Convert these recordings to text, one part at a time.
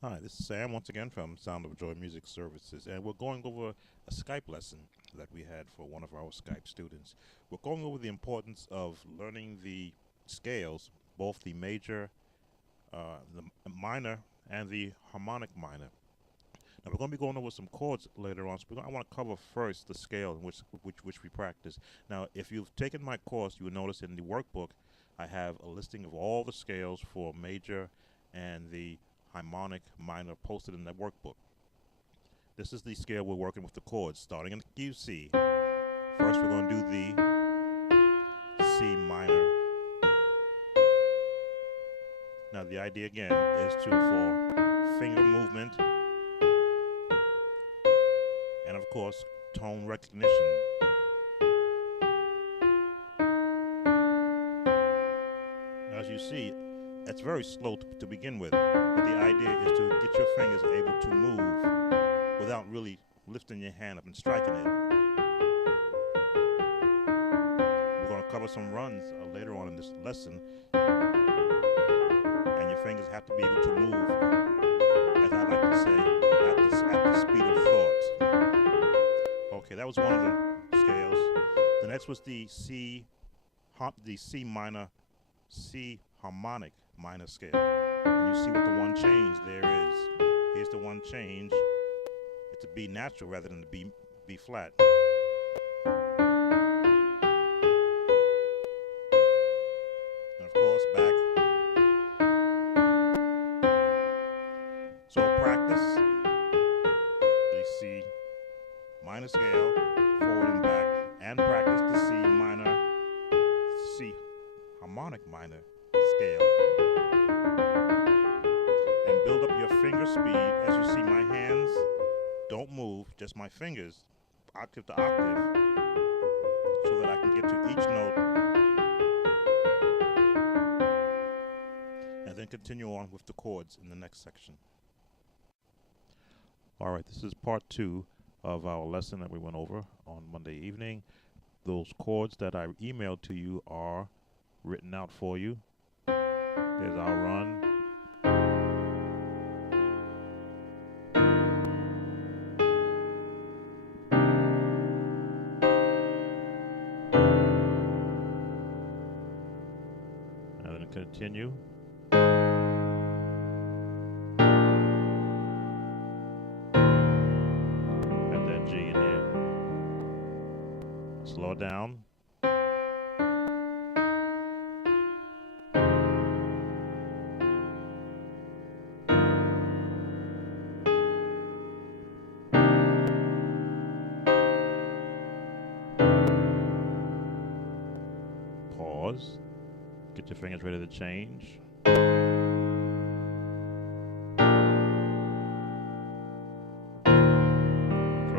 Hi, this is Sam once again from Sound of Joy Music Services, and we're going over a Skype lesson that we had for one of our Skype students. We're going over the importance of learning the scales, both the major, the minor, and the harmonic minor. Now we're going to be going over some chords later on, so I want to cover first the scale in which we practice. Now, if you've taken my course, you will notice in the workbook I have a listing of all the scales for major and the harmonic minor posted in that workbook. This is the scale we're working with the chords, starting in the key of C. First, we're going to do the C minor. Now, the idea again is for finger movement and, of course, tone recognition. Now, as you see, it's very slow to begin with, but the idea is to get your fingers able to move without really lifting your hand up and striking it. We're going to cover some runs later on in this lesson, and your fingers have to be able to move, as I like to say, at the speed of thought. Okay, that was one of the scales. The next was the C minor, C harmonic minor scale. And you see what the one change there is. Here's the one change. It's a B natural rather than the B flat. And of course, back. So practice the C minor scale, forward and back, and practice the C harmonic minor scale. And build up your finger speed. As you see, my hands don't move, just my fingers, octave to octave, so that I can get to each note and then continue on with the chords in the next section. All right, this is part 2 of our lesson that we went over on Monday evening. Those chords that I emailed to you are written out for you. There's our run. And then continue. Got that G in there. Slow it down. Pause. Get your fingers ready to change. Throw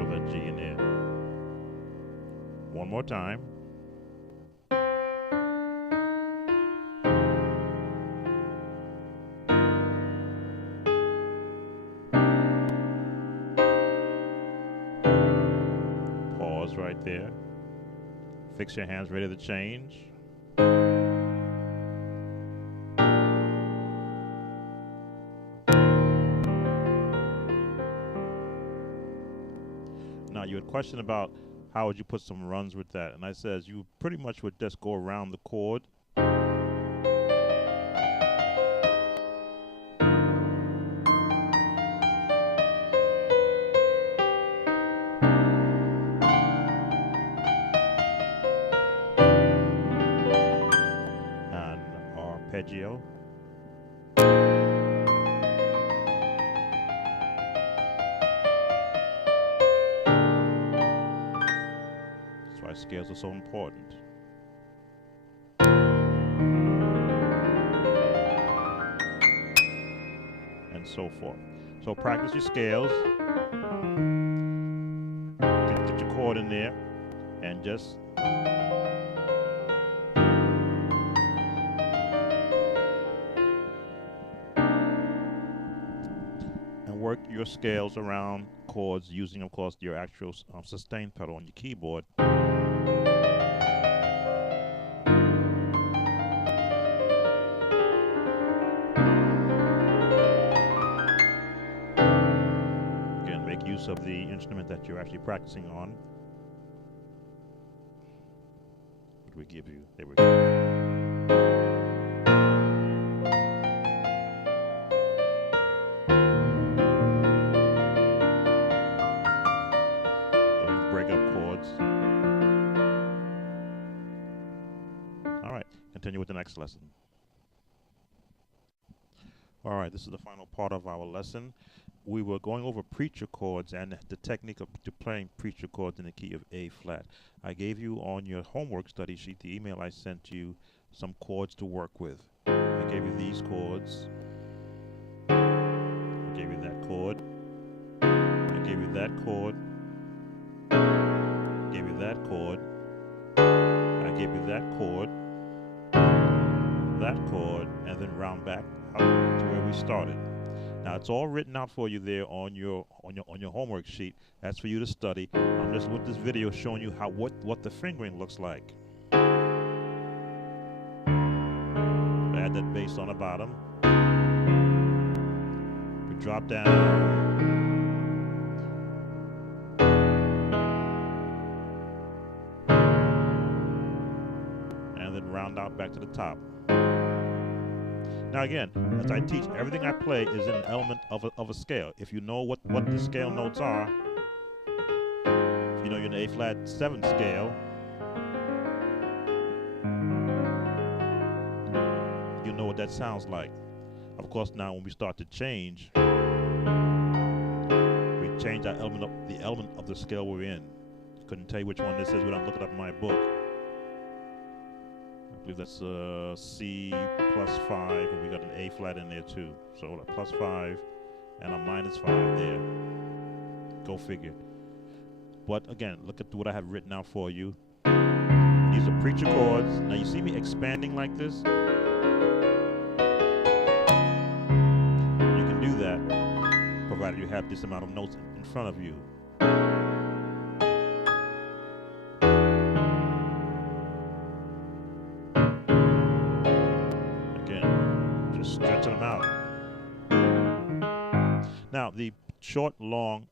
that G in there. One more time. Pause right there. Fix your hands ready to change. Now, you had a question about how would you put some runs with that, and I says you pretty much would just go around the chord. And arpeggio. That's why scales are so important. And so forth. So practice your scales. Get your chord in there and just work your scales around chords using, of course, your actual sustain pedal on your keyboard. of the instrument that you're actually practicing on. What do we give you? There we go. Break up chords. All right, continue with the next lesson. All right, this is the final part of our lesson. We were going over preacher chords and the technique of playing preacher chords in the key of A flat. I gave you on your homework study sheet, the email I sent you, some chords to work with. I gave you these chords. I gave you that chord. I gave you that chord. I gave you that chord. I gave you that chord. That chord, and then round back up to where we started. Now it's all written out for you there on your homework sheet. That's for you to study. I'm just with this video showing you how what the fingering looks like. Add that bass on the bottom. We drop down. And then round out back to the top. Now again, as I teach, everything I play is in an element of a scale. If you know what the scale notes are, you know you're in the A flat 7 scale, you know what that sounds like. Of course, now when we start to change, we change our the element of the scale we're in. Couldn't tell you which one this is without looking up in my book. I believe that's C plus 5, and we got an A flat in there too. So a plus 5 and a minus 5 there. Go figure. But again, look at what I have written out for you. These are preacher chords. Now you see me expanding like this? You can do that, provided you have this amount of notes in front of you. Stretching them out. Now, the short, long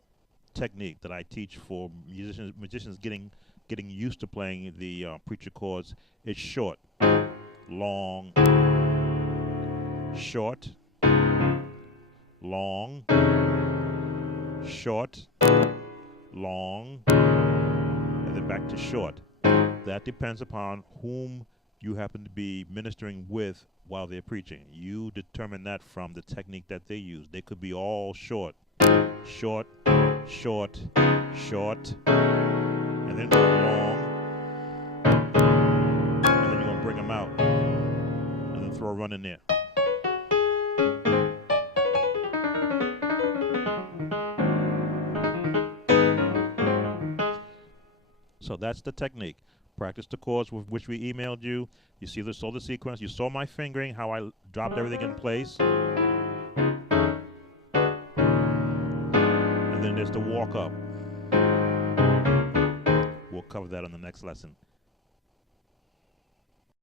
technique that I teach for musicians getting used to playing the preacher chords is short, long, short, long, short, long, and then back to short. That depends upon whom you happen to be ministering with while they're preaching. You determine that from the technique that they use. They could be all short, short, short, short, and then go long, and then you're going to bring them out, and then throw a run in there. So that's the technique. Practice the chords with which we emailed you. You see saw the sequence. You saw my fingering, how I dropped everything in place. And then there's the walk up. We'll cover that in the next lesson.